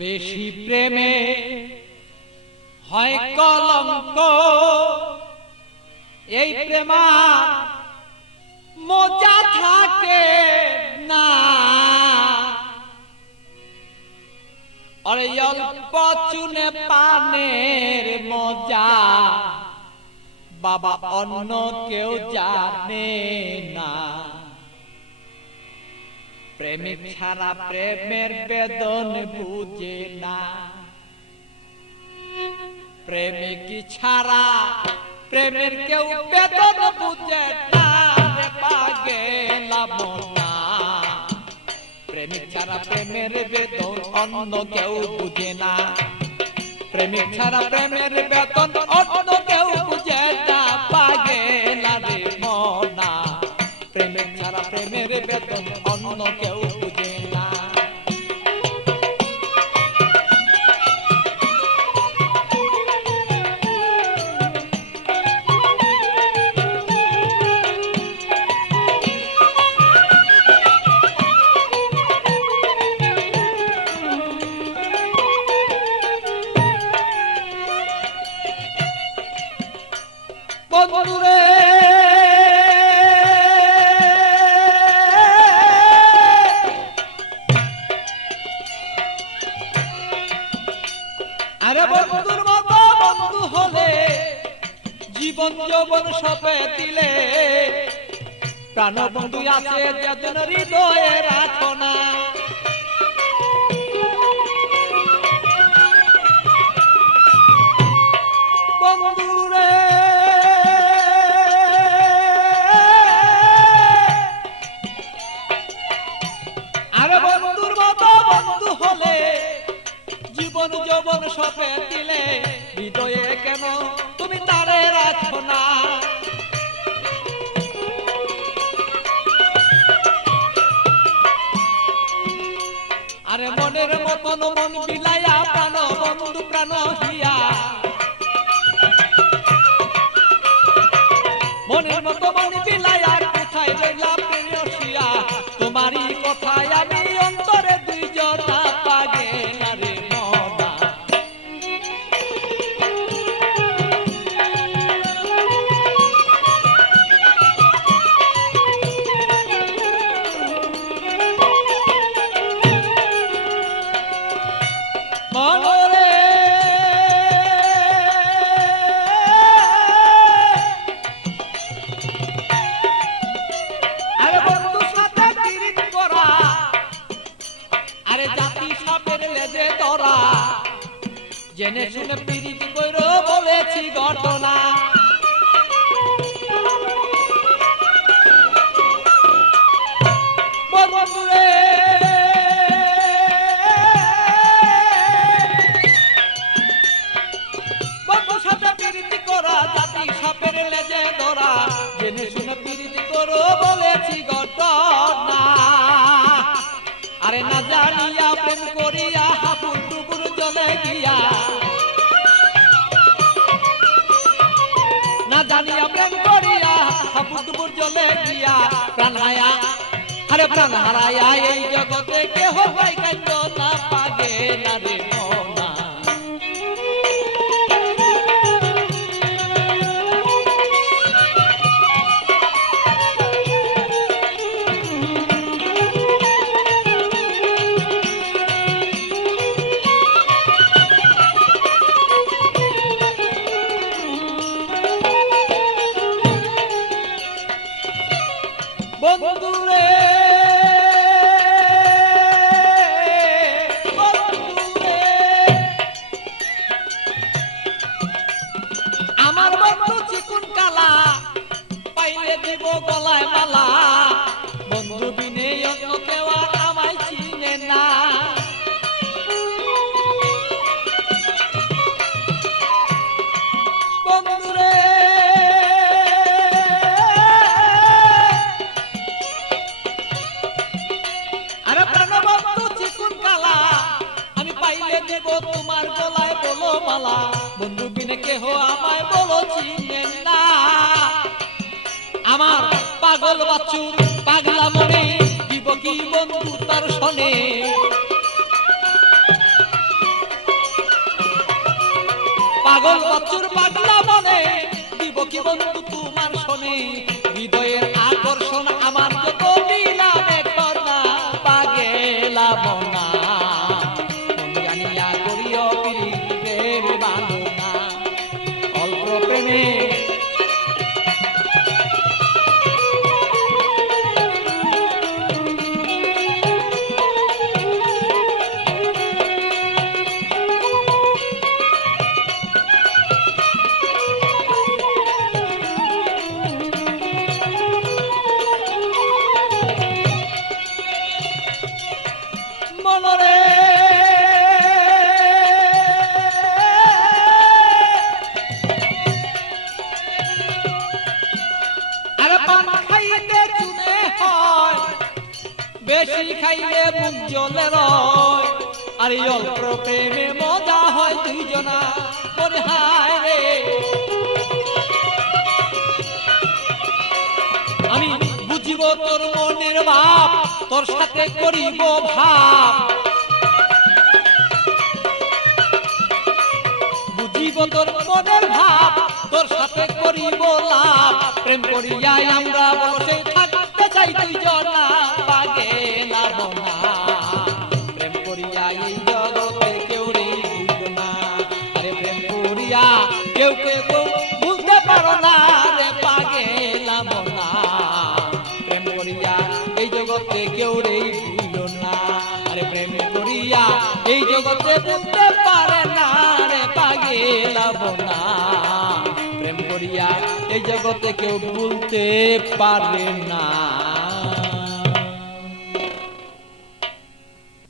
বেশি প্রেমে হয় কলঙ্ক, এই প্রেমা মজা থাকে না। আরে অল্প চুনে পানের মজা বাবা অন্য কেউ জানে না। প্রেমিক ছাড়া প্রেমের বেদন বুঝে না। প্রেমিক ছাড়া প্রেমের কেউ বেদন বুঝে না রে পাগেলা মনা। প্রেমিক ছাড়া প্রেমের বেদন অন্য কেউ বুঝে না। প্রেমিক ছাড়া প্রেমের বেদন অন্য কেউ বুঝে না পাগেলা রে মনা। প্রেমিক ছাড়া প্রেমের বেদন অন্য কেউ বুঝে না। বন্ধুরে আরে বন্ধুর মতো বন্ধু হলে জীবন যৌবন সপে দিলে। প্রাণ বন্ধু আছে যেদিন হৃদয়ে রাখো না। বন্ধুরে আরে বন্ধুর মতো বন্ধু হলে জীবন যৌবন সপে দিলে। হৃদয়ে কেন তুমি তারে রাখো না। আরে মনের মতন মন বিলাইয়া প্রাণ বন্ধু প্রাণ হিয়া। মনের মতো মন বিলাইয়া কোথায় রইলা প্রেয়সিয়া। তোমারই কথায় আমি অন্তরে দুই জটা পাগেলা রে মনা। মনরে আরে বন্ধু সাথে পিরিত করা, আরে জাতি সাপের লেজে ধরা। জেনে শুনে পিরিত কইরো বলেছি ঘটনা। বন্ধুরে বন্ধুর সাথে পিরিত করা, জাতি সাপের লেজে ধরা। জেনে শুনে পিরিত করো বলেছি ঘটনা। আরে না জানিয়া প্রেম করিয়া হাবুর ডুবুর জলে গিয়া। না জানিয়া প্রেম করিয়া হাবুর ডুবুর জলে গিয়া। প্রাণ হায়া আরে প্রাণ হারায়া এই জগতে কেহ পাই কান্দ না পাগেলা রে মনা। বন্ধুরে বন্ধুরে আমার বন্ধু চিকুন কালা, পাইলে দিব গলায় মালা। বন্ধু বিনে অন্য কেউ আমায় চিনে না। বন্ধুরে আরে প্রাণ বন্ধু চিকুন কালা, আমি পাইলে দেব তোমার গলায় বলো মালা। বন্ধু বিনে কেহ আমায় বলো চিনে না। আমার পাগল বাচ্চু পাগলা মনে দিব কি বন্ধু তার শোনে। পাগল বছর পাগলা মনে দিব কি বন্ধু তোমার শোনে হৃদয়ের আকর্ষণ আমার যত দিলামে কন্যা পাগেলা বনা মন জানিয়া করিও পিরিতের বাঁধনা অল্প প্রেমে মনরে আর পান খাইতে চুনে হয় বেশি খাইলে মুখ জ্বলে রয় আর এই অল্প প্রেমে মজা হয় দুইজনা মনে হায় রে আমি বুঝিব তোর মনের ভাব তোর সাথে করিব ভাব বুঝিব তোর মনের ভাব তোর সাথে করিব লাভ প্রেম করিয়াই আমরা বসে থাকতে চাই দুইজনা পাগেলা বনা প্রেম করিয়া এই জগতে কেউ রে বুঝনা আরে প্রেম করিয়া কেউ কেউ বুঝতে পারো না রে পাগেলা বনা প্রেম করিয়া এই জগতে কেউ রে বুঝলো না আরে প্রেম করিয়া এই জগতে বুঝতে পারে না রে পাগেলা বনা প্রেম করিয়া এই জগতে কেউ ভুলতে পারে না।